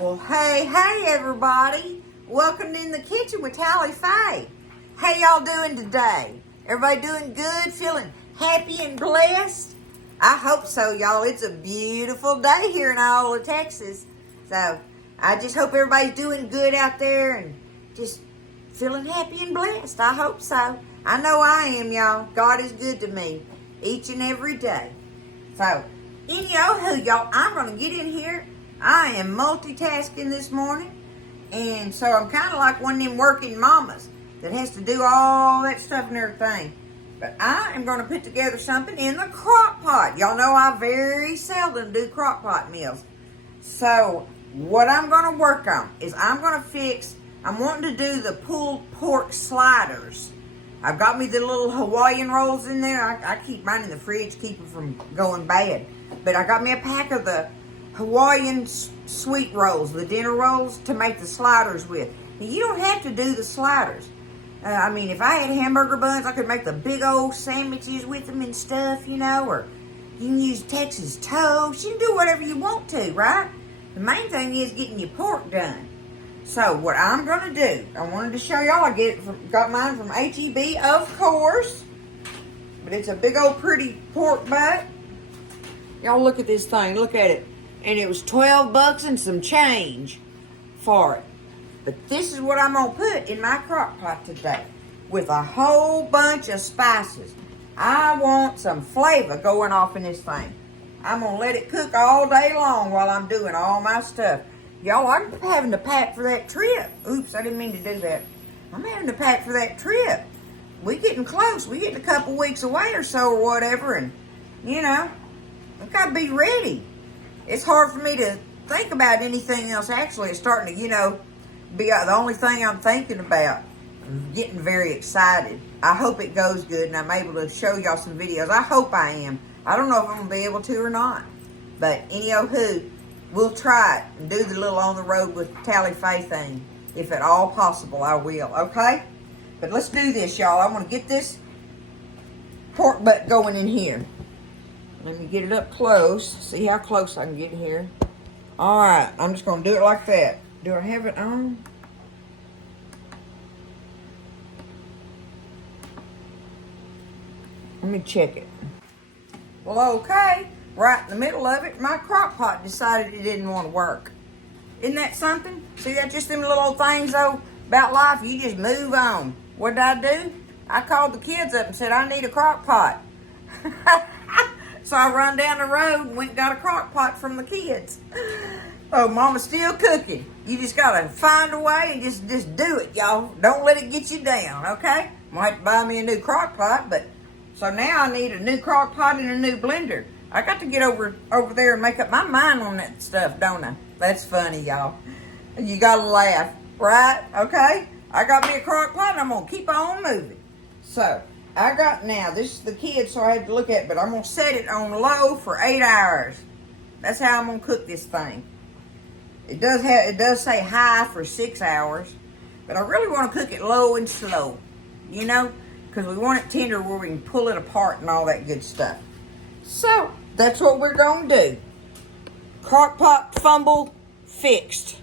Well, hey, everybody. Welcome in the kitchen with Tally Faye. How y'all doing today? Everybody doing good? Feeling happy and blessed? I hope so, y'all. It's a beautiful day here in Iola, Texas. So, I just hope everybody's doing good out there and just feeling happy and blessed. I hope so. I know I am, y'all. God is good to me each and every day. So, y'all, I'm going to get in here. I am multitasking this morning, and so I'm kind of like one of them working mamas that has to do all that stuff and everything. But I am going to put together something in the crock pot. Y'all know I very seldom do crock pot meals. So what I'm going to work on is I'm wanting to do the pulled pork sliders. I've got me the little Hawaiian rolls in there. I keep mine in the fridge, keep them from going bad. But I got me a pack of the Hawaiian sweet rolls, the dinner rolls, to make the sliders with. Now, you don't have to do the sliders. If I had hamburger buns, I could make the big old sandwiches with them and stuff, or you can use Texas toast. You can do whatever you want to, right? The main thing is getting your pork done. So what I'm going to do, I wanted to show y'all, got mine from H-E-B, of course. But it's a big old pretty pork butt. Y'all look at this thing, look at it. And it was $12 and some change for it. But this is what I'm going to put in my crock pot today with a whole bunch of spices. I want some flavor going off in this thing. I'm going to let it cook all day long while I'm doing all my stuff. Y'all, I'm having to pack for that trip. Oops, I didn't mean to do that. I'm having to pack for that trip. We getting close. We getting a couple weeks away or so or whatever. And, I've got to be ready. It's hard for me to think about anything else. Actually, it's starting to, be the only thing I'm thinking about. I'm getting very excited. I hope it goes good and I'm able to show y'all some videos. I hope I am. I don't know if I'm going to be able to or not. But anywho, we'll try it and do the little on the road with Tally Faye thing. If at all possible, I will. Okay? But let's do this, y'all. I want to get this pork butt going in here. Let me get it up close. See how close I can get here. Alright, I'm just going to do it like that. Do I have it on? Let me check it. Well, okay. Right in the middle of it, my crock pot decided it didn't want to work. Isn't that something? See, that's just them little things, though, about life. You just move on. What did I do? I called the kids up and said, I need a crock pot. So I run down the road and went and got a crock pot from the kids. Oh, Mama's still cooking. You just got to find a way and just do it, y'all. Don't let it get you down, okay? Might have to buy me a new crock pot, but so now I need a new crock pot and a new blender. I got to get over there and make up my mind on that stuff, don't I? That's funny, y'all. You got to laugh, right? Okay? I got me a crock pot and I'm going to keep on moving. So I got now, this is the kids, so I had to look at it, but I'm going to set it on low for 8 hours. That's how I'm going to cook this thing. It does say high for 6 hours, but I really want to cook it low and slow, because we want it tender where we can pull it apart and all that good stuff. So that's what we're going to do. Crock pot fumble fixed.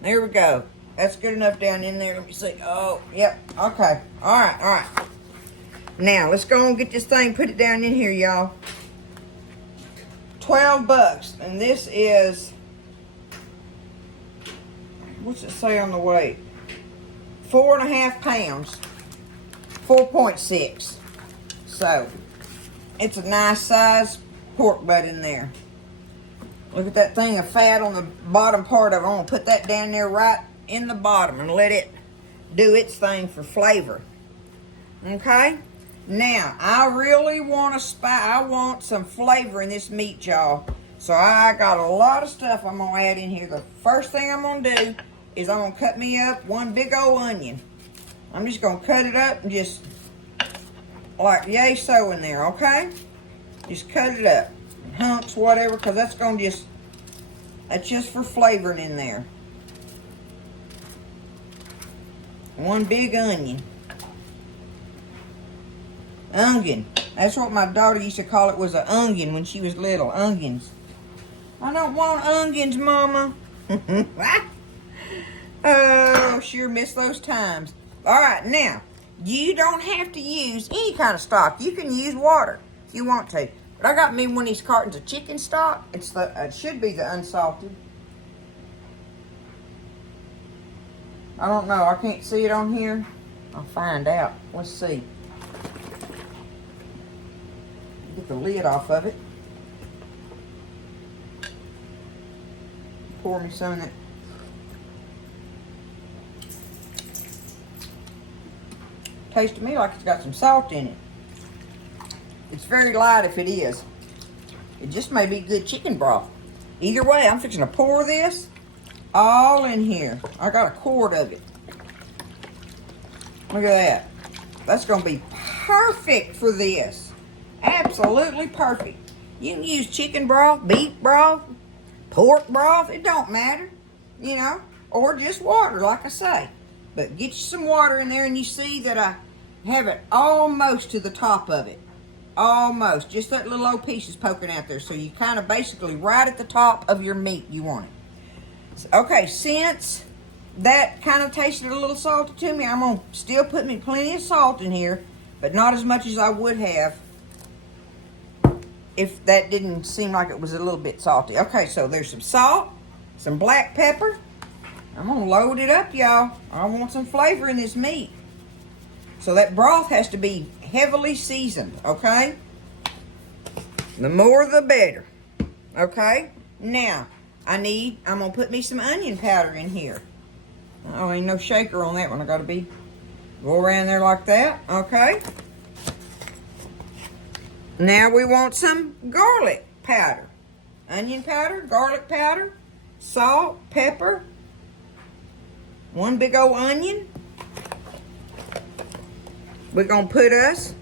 There we go. That's good enough down in there. Let me see. Oh, yep. Okay. All right. Now, let's go and get this thing, put it down in here, y'all. $12. And this is, what's it say on the weight? 4.5 pounds. 4.6. So, it's a nice size pork butt in there. Look at that thing of fat on the bottom part of it. I'm going to put that down there right in the bottom and let it do its thing for flavor. Okay? Now, I really want I want some flavor in this meat, y'all. So I got a lot of stuff I'm going to add in here. The first thing I'm going to do is I'm going to cut me up one big old onion. I'm just going to cut it up and just like yay so in there, okay? Just cut it up. Hunks, whatever, because that's just for flavoring in there. One big onion. Onion. That's what my daughter used to call it, was an onion when she was little. Onions. I don't want onions, Mama. Oh, sure miss those times. All right, now, you don't have to use any kind of stock. You can use water if you want to. But I got me one of these cartons of chicken stock. It should be the unsalted. I don't know. I can't see it on here. I'll find out. Let's see. Get the lid off of it. Pour me some of that. Tastes to me like it's got some salt in it. It's very light if it is. It just may be good chicken broth. Either way, I'm fixing to pour this all in here. I got a quart of it. Look at that. That's going to be perfect for this. Absolutely perfect. You can use chicken broth, beef broth, pork broth. It don't matter, you know, or just water, like I say. But get you some water in there, and you see that I have it almost to the top of it. Almost. Just that little old piece is poking out there. So you kind of basically right at the top of your meat you want it. So, okay, since that kind of tasted a little salty to me, I'm going to still put me plenty of salt in here, but not as much as I would have if that didn't seem like it was a little bit salty. Okay, so there's some salt, some black pepper. I'm going to load it up, y'all. I want some flavor in this meat. So that broth has to be heavily seasoned, okay? The more the better, okay? Now, I'm going to put me some onion powder in here. Oh, ain't no shaker on that one. I got to go around there like that, okay? Now we want some garlic powder. Onion powder, garlic powder, salt, pepper, one big old onion. We're going to put us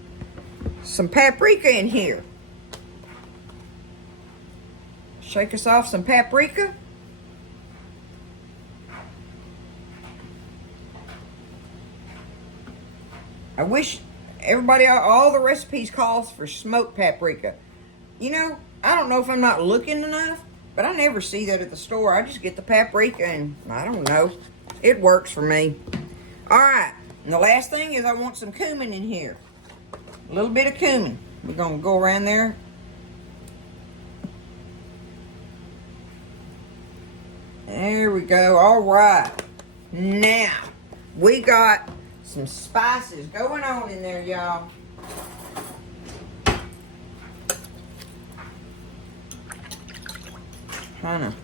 some paprika in here. Shake us off some paprika. I wish everybody, all the recipes calls for smoked paprika. You know, I don't know if I'm not looking enough, but I never see that at the store. I just get the paprika and I don't know. It works for me. All right. And the last thing is I want some cumin in here. A little bit of cumin. We're going to go around there. There we go. All right. Now, we got some spices going on in there, y'all. Kind of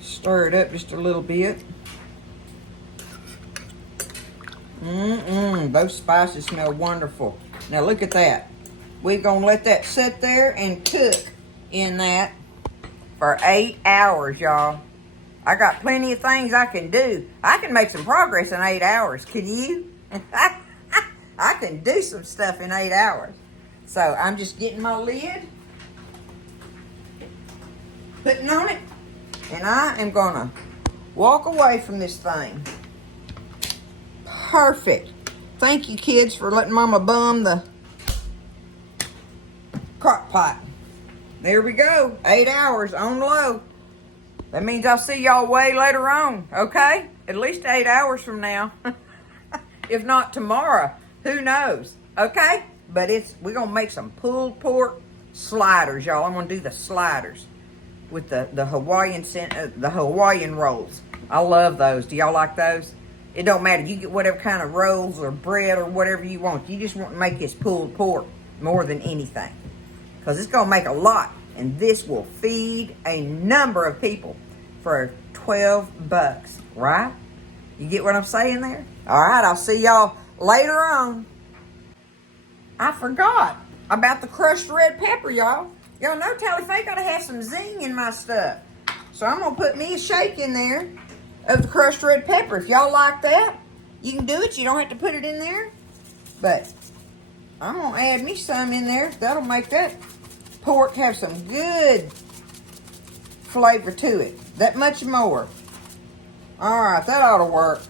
stir it up just a little bit. Those spices smell wonderful. Now look at that. We're going to let that sit there and cook in that for 8 hours, y'all. I got plenty of things I can do. I can make some progress in 8 hours. Can you? I can do some stuff in 8 hours. So I'm just getting my lid, putting on it, and I am going to walk away from this thing. Perfect. Thank you, kids, for letting Mama bum the crock pot. There we go. 8 hours on low. That means I'll see y'all way later on, okay? At least 8 hours from now. If not tomorrow. Who knows? Okay? But we're going to make some pulled pork sliders, y'all. I'm going to do the sliders with the Hawaiian rolls. I love those. Do y'all like those? It don't matter. You get whatever kind of rolls or bread or whatever you want. You just want to make this pulled pork more than anything. Because it's going to make a lot. And this will feed a number of people for $12, right? You get what I'm saying there? All right, I'll see y'all later on. I forgot about the crushed red pepper, y'all. Y'all know Tally Faye got to have some zing in my stuff. So I'm going to put me a shake in there of the crushed red pepper. If y'all like that, you can do it. You don't have to put it in there. But I'm going to add me some in there. That'll make that pork have some good flavor to it. That much more. All right, that ought to work.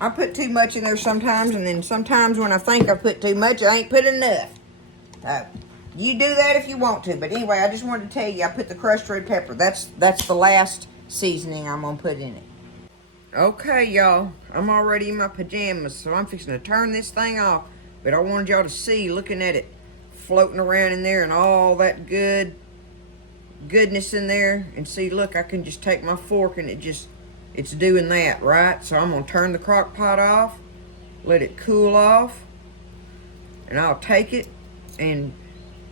I put too much in there sometimes, and then sometimes when I think I put too much, I ain't put enough. So, You do that if you want to. But anyway, I just wanted to tell you I put the crushed red pepper. That's the last seasoning I'm going to put in it. Okay, y'all. I'm already in my pajamas, so I'm fixing to turn this thing off. But I wanted y'all to see, looking at it, floating around in there and all that goodness in there. And see, look, I can just take my fork and it's doing that, right? So I'm going to turn the crock pot off, let it cool off, and I'll take it and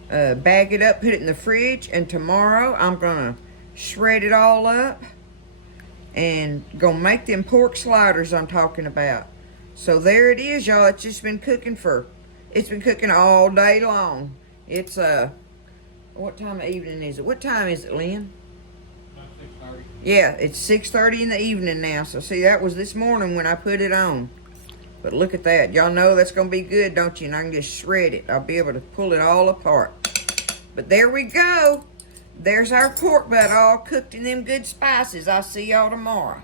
bag it up, put it in the fridge, and tomorrow I'm going to shred it all up and gonna make them pork sliders I'm talking about. So there it is, y'all. It's just been cooking all day long. It's what time of evening is it? What time is it, Lynn? 6:30. Yeah, it's 6:30 in the evening now. So see, that was this morning when I put it on. But look at that. Y'all know that's gonna be good, don't you? And I can just shred it. I'll be able to pull it all apart. But there we go. There's our pork butt all cooked in them good spices. I'll see y'all tomorrow.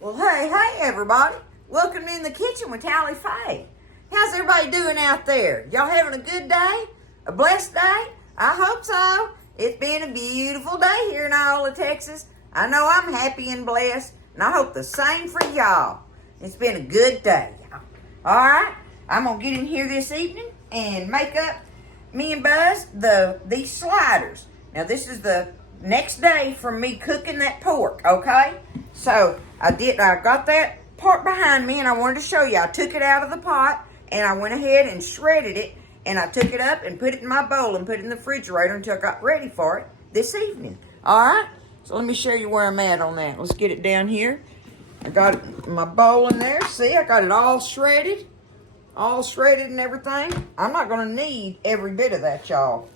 Well, hey, everybody. Welcome in the kitchen with Tally Faye. How's everybody doing out there? Y'all having a good day? A blessed day? I hope so. It's been a beautiful day here in Iola, Texas. I know I'm happy and blessed, and I hope the same for y'all. It's been a good day, y'all. All right, I'm going to get in here this evening and make up, me and Buzz, these sliders. Now, this is the next day from me cooking that pork, okay? So, I got that part behind me, and I wanted to show you. I took it out of the pot, and I went ahead and shredded it, and I took it up and put it in my bowl and put it in the refrigerator until I got ready for it this evening. All right? So, let me show you where I'm at on that. Let's get it down here. I got my bowl in there. See, I got it all shredded and everything. I'm not going to need every bit of that, y'all.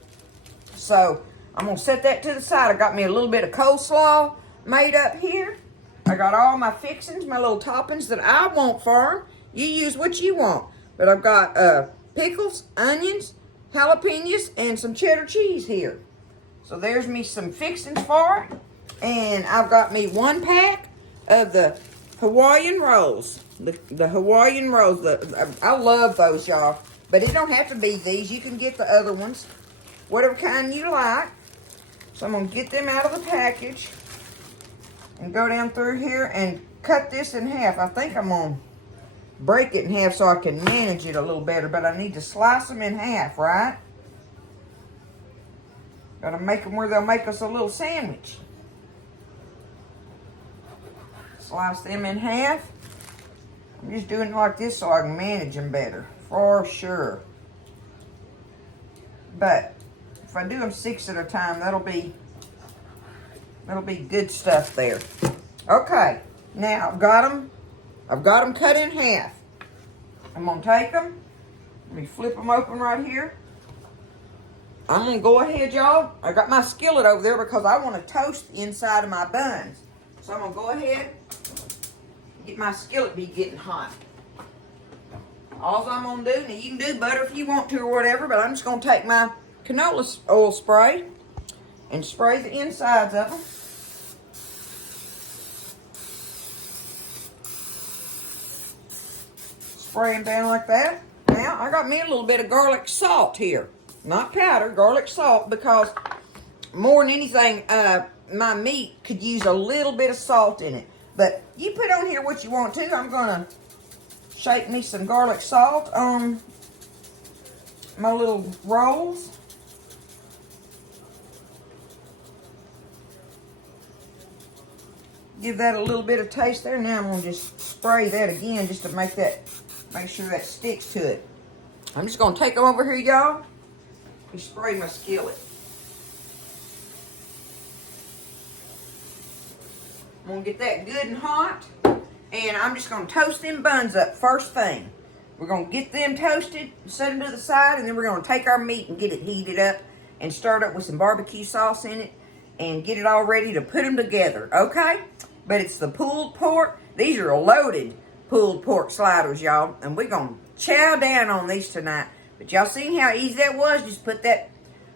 So, I'm going to set that to the side. I got me a little bit of coleslaw made up here. I got all my fixings, my little toppings that I want for them. You use what you want. But I've got pickles, onions, jalapeños, and some cheddar cheese here. So there's me some fixings for it. And I've got me 1 pack of the Hawaiian rolls. The Hawaiian rolls. I love those, y'all. But it don't have to be these. You can get the other ones. Whatever kind you like. So I'm going to get them out of the package and go down through here and cut this in half. I think I'm going to break it in half so I can manage it a little better, but I need to slice them in half, right? Got to make them where they'll make us a little sandwich. Slice them in half. I'm just doing it like this so I can manage them better, for sure. But if I do them 6 at a time, that'll be good stuff there. Okay, now I've got them cut in half. I'm gonna take them. Let me flip them open right here. I'm gonna go ahead, y'all. I got my skillet over there because I want to toast the inside of my buns. So I'm gonna go ahead and get my skillet be getting hot. All I'm gonna do, now you can do butter if you want to or whatever, but I'm just gonna take my canola oil spray and spray the insides of them. Spray them down like that. Now, I got me a little bit of garlic salt here. Not powder, garlic salt, because more than anything, my meat could use a little bit of salt in it. But you put on here what you want to. I'm going to shake me some garlic salt on my little rolls. Give that a little bit of taste there. Now I'm going to just spray that again just to make sure that sticks to it. I'm just going to take them over here, y'all, and spray my skillet. I'm going to get that good and hot, and I'm just going to toast them buns up first thing. We're going to get them toasted, set them to the side, and then we're going to take our meat and get it heated up and start up with some barbecue sauce in it and get it all ready to put them together, okay? But it's the pulled pork. These are loaded pulled pork sliders, y'all, and we're going to chow down on these tonight. But y'all seen how easy that was? Just put that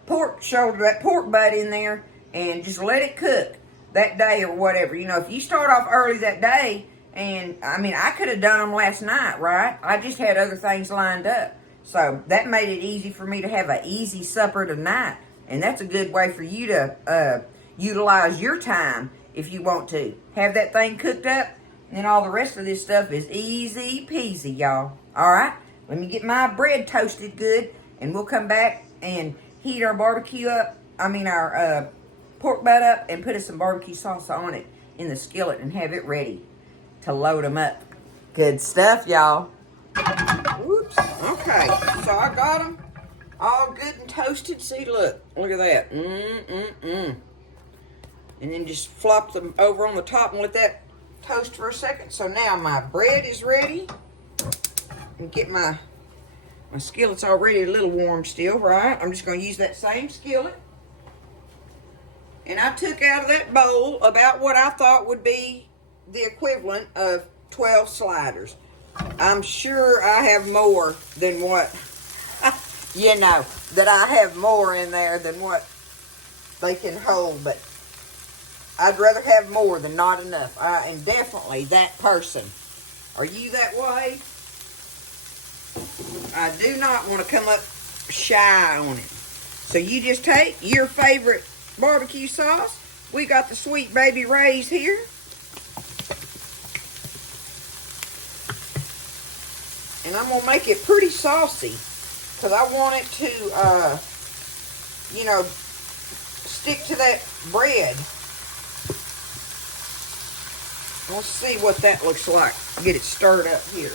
pork shoulder, that pork butt in there, and just let it cook that day or whatever. You know, if you start off early that day, and I mean, I could have done them last night, right? I just had other things lined up. So that made it easy for me to have an easy supper tonight. And that's a good way for you to utilize your time if you want to. Have that thing cooked up, and then all the rest of this stuff is easy peasy, y'all. All right, let me get my bread toasted good, and we'll come back and heat our barbecue up. Our pork butt up, and put us some barbecue sauce on it in the skillet and have it ready to load them up. Good stuff, y'all. Oops. Okay, so I got them all good and toasted. See, look at that. And then just flop them over on the top and let that toast for a second. So now my bread is ready. And get my skillet's already a little warm still, right? I'm just going to use that same skillet. And I took out of that bowl about what I thought would be the equivalent of 12 sliders. I'm sure I have more than what, that I have more in there than what they can hold. But I'd rather have more than not enough. I am definitely that person. Are you that way? I do not want to come up shy on it. So you just take your favorite barbecue sauce. We got the Sweet Baby Ray's here. And I'm going to make it pretty saucy, because I want it to, stick to that bread. Let's see what that looks like. Get it stirred up here.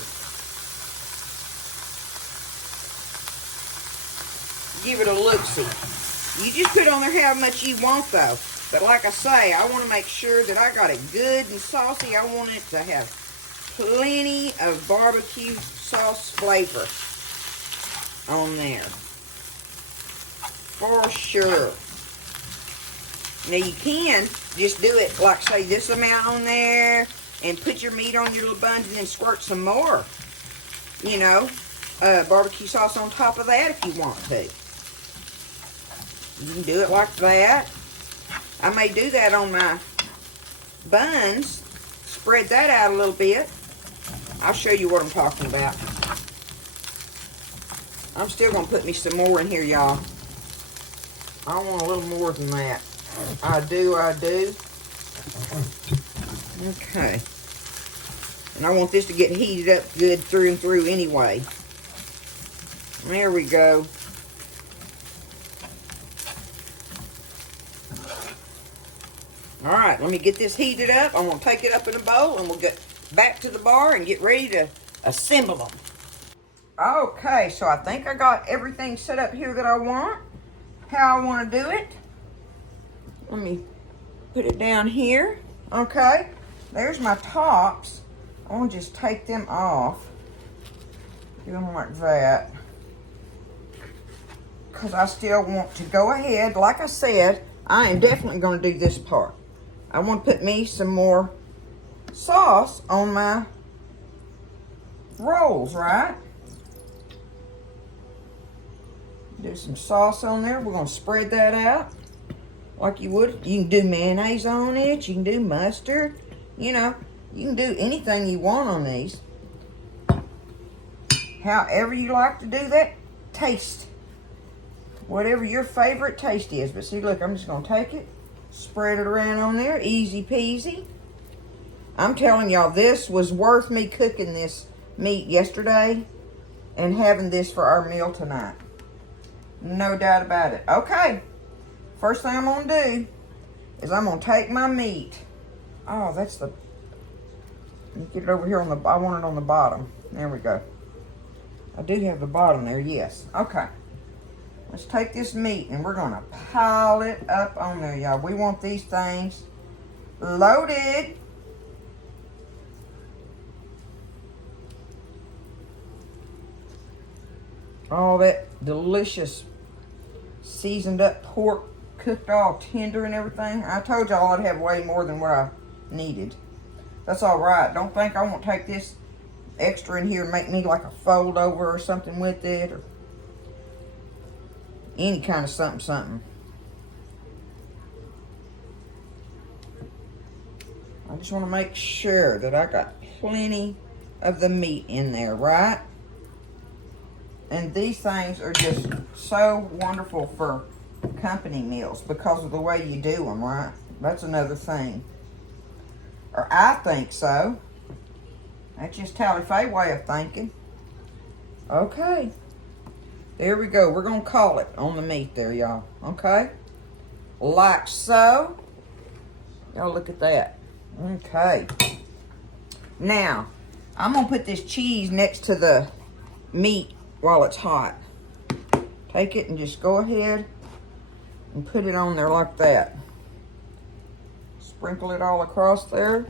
Give it a look-see. You just put on there how much you want, though. But like I say, I want to make sure that I got it good and saucy. I want it to have plenty of barbecue sauce flavor on there. For sure. Now you can just do it like, say, this amount on there and put your meat on your little buns and then squirt some more, barbecue sauce on top of that if you want to. You can do it like that. I may do that on my buns. Spread that out a little bit. I'll show you what I'm talking about. I'm still going to put me some more in here, y'all. I want a little more than that. I do. Okay. And I want this to get heated up good through and through anyway. There we go. All right, let me get this heated up. I'm going to take it up in a bowl, and we'll get back to the bar and get ready to assemble them. Okay, so I think I got everything set up here that I want, how I want to do it. Let me put it down here. Okay, there's my tops. I want to just take them off. Do them like that. Because I still want to go ahead. Like I said, I am definitely going to do this part. I want to put me some more sauce on my rolls, right? Do some sauce on there. We're going to spread that out like you would. You can do mayonnaise on it. You can do mustard. You can do anything you want on these. However you like to do that, taste. Whatever your favorite taste is. But see, look, I'm just going to take it, spread it around on there. Easy peasy. I'm telling y'all, this was worth me cooking this meat yesterday and having this for our meal tonight. No doubt about it. Okay. First thing I'm going to do is I'm going to take my meat. Oh, that's the... Let me get it over here on the... I want it on the bottom. There we go. I do have the bottom there, yes. Okay. Let's take this meat and we're going to pile it up on there, y'all. We want these things loaded. All that delicious seasoned up pork, cooked all tender and everything. I told y'all I'd have way more than what I needed. That's all right. Don't think I won't take this extra in here and make me like a fold over or something with it, or any kind of something. I just want to make sure that I got plenty of the meat in there, right? And these things are just so wonderful for company meals because of the way you do them, right? That's another thing. Or I think so. That's just Tally Faye way of thinking. Okay. There we go. We're going to call it on the meat there, y'all. Okay? Like so. Y'all look at that. Okay. Now, I'm going to put this cheese next to the meat while it's hot. Take it and just go ahead and put it on there like that. Sprinkle it all across there.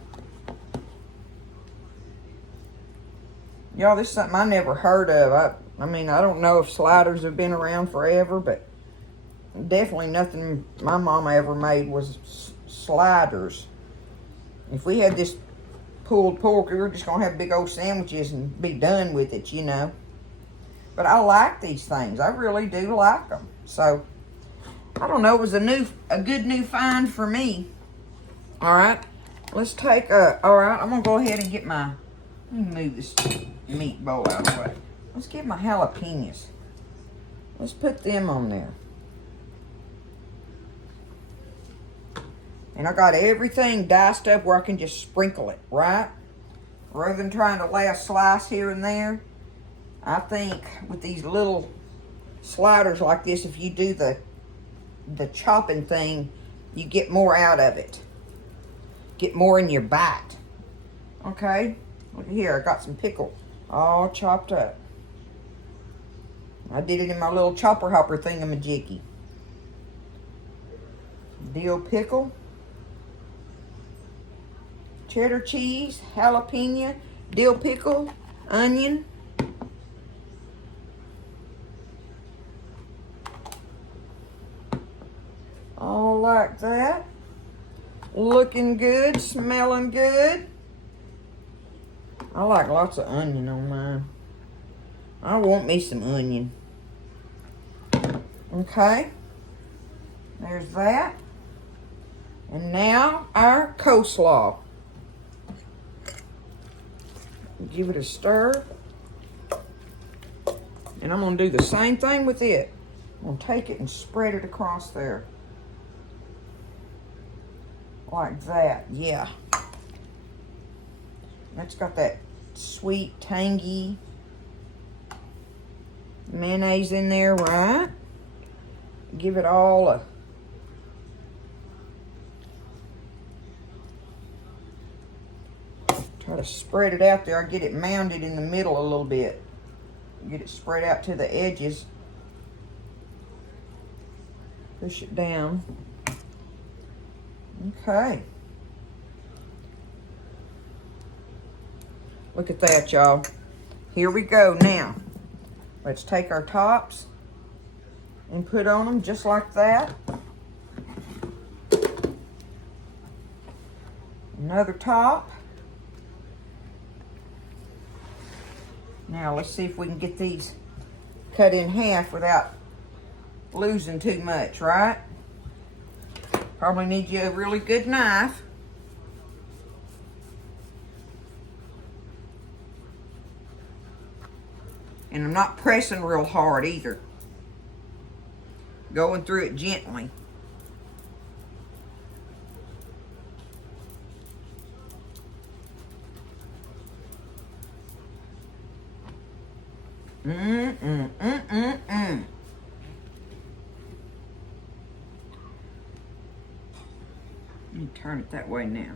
Y'all, this is something I never heard of. I mean, I don't know if sliders have been around forever, but definitely nothing my mama ever made was sliders. If we had this pulled pork, we were just going to have big old sandwiches and be done with it, you know. But I like these things. I really do like them. So, I don't know. It was a good new find for me. All right. Let's take all right, I'm going to go ahead and get my, let me move this meat bowl out of the way. Let's get my jalapeños. Let's put them on there. And I got everything diced up where I can just sprinkle it, right? Rather than trying to lay a slice here and there. I think with these little sliders like this, if you do the chopping thing, you get more out of it. Get more in your bite. Okay? Look here, I got some pickle all chopped up. I did it in my little chopper hopper thingamajiggy. Dill pickle. Cheddar cheese, jalapeno, dill pickle, onion. All like that. Looking good, smelling good. I like lots of onion on mine. I want me some onion. Okay. There's that. And now our coleslaw. Give it a stir. And I'm going to do the same thing with it. I'm going to take it and spread it across there. Like that, yeah. That's got that sweet, tangy mayonnaise in there, right? Give it all a try to spread it out there. I get it mounded in the middle a little bit. Get it spread out to the edges. Push it down. Okay. Look at that, y'all. Here we go now. Let's take our tops and put on them just like that. Another top. Now let's see if we can get these cut in half without losing too much, right? Probably need you a really good knife. And I'm not pressing real hard either. Going through it gently. Let me turn it that way now.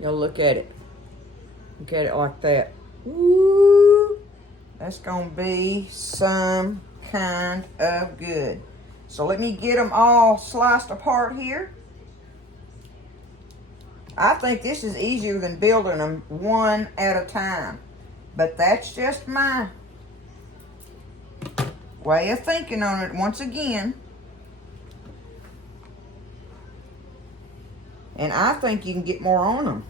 Y'all look at it. Look at it like that. Woo! That's gonna be some kind of good. So let me get them all sliced apart here. I think this is easier than building them one at a time. But that's just my way of thinking on it once again. And I think you can get more on them.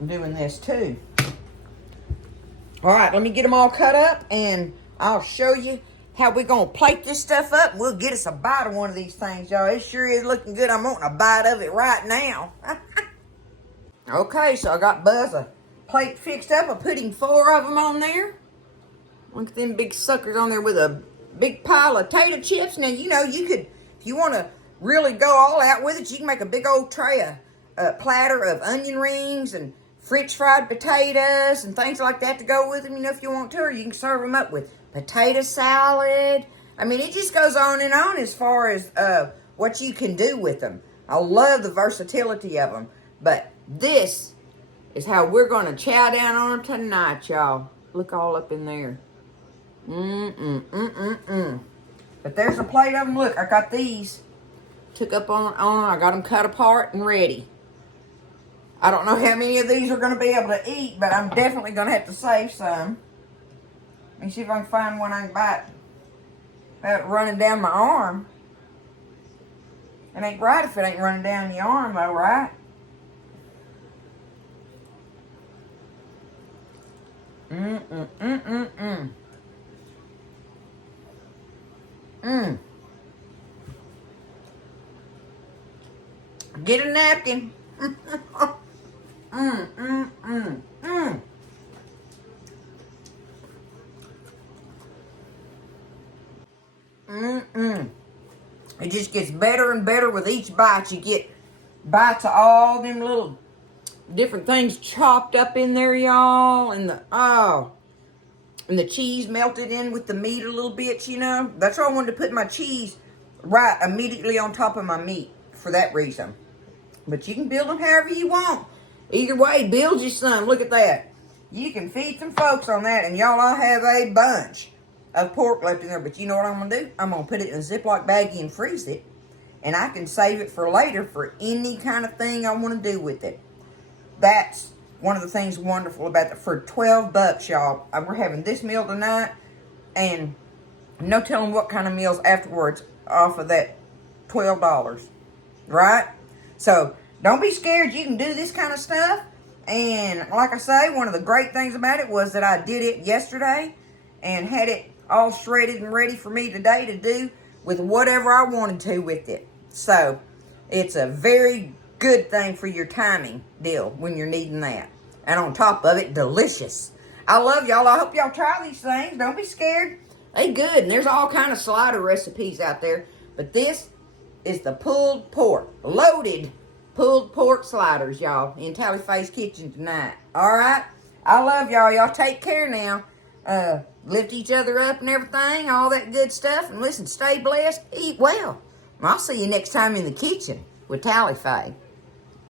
I'm doing this too. All right, let me get them all cut up and I'll show you how we're going to plate this stuff up. We'll get us a bite of one of these things, y'all. It sure is looking good. I'm wanting a bite of it right now. Okay, so I got Buzz a plate fixed up. I put him 4 of them on there. Look at them big suckers on there with a big pile of tater chips. Now, you know, you could, if you want to really go all out with it, you can make a big old tray, a platter of onion rings and French fried potatoes and things like that to go with them, you know, if you want to. Or you can serve them up with potato salad. I mean, it just goes on and on as far as what you can do with them. I love the versatility of them. But this is how we're going to chow down on them tonight, y'all. Look all up in there. But there's a plate of them. Look, I got these. Took up on I got them cut apart and ready. I don't know how many of these are going to be able to eat, but I'm definitely going to have to save some. Let me see if I can find one I can bite without running down my arm. It ain't right if it ain't running down the arm, though, right? Get a napkin. It just gets better and better with each bite. You get bites of all them little different things chopped up in there, y'all. And the cheese melted in with the meat a little bit, you know. That's why I wanted to put my cheese right immediately on top of my meat for that reason. But you can build them however you want. Either way, build you some. Look at that. You can feed some folks on that. And y'all all have a bunch of pork left in there. But you know what I'm going to do? I'm going to put it in a Ziploc baggie and freeze it. And I can save it for later for any kind of thing I want to do with it. That's one of the things wonderful about it. For $12, y'all, we're having this meal tonight. And no telling what kind of meals afterwards off of that $12. Right? So, don't be scared. You can do this kind of stuff. And like I say, one of the great things about it was that I did it yesterday and had it all shredded and ready for me today to do with whatever I wanted to with it. So, it's a very good thing for your timing deal when you're needing that. And on top of it, delicious. I love y'all. I hope y'all try these things. Don't be scared. They good. And there's all kind of slider recipes out there. But this is the pulled pork. Loaded pulled pork sliders, y'all, in Tally Faye's kitchen tonight. All right? I love y'all. Y'all take care now. Lift each other up and everything, all that good stuff. And listen, stay blessed. Eat well. I'll see you next time in the kitchen with Tally Faye.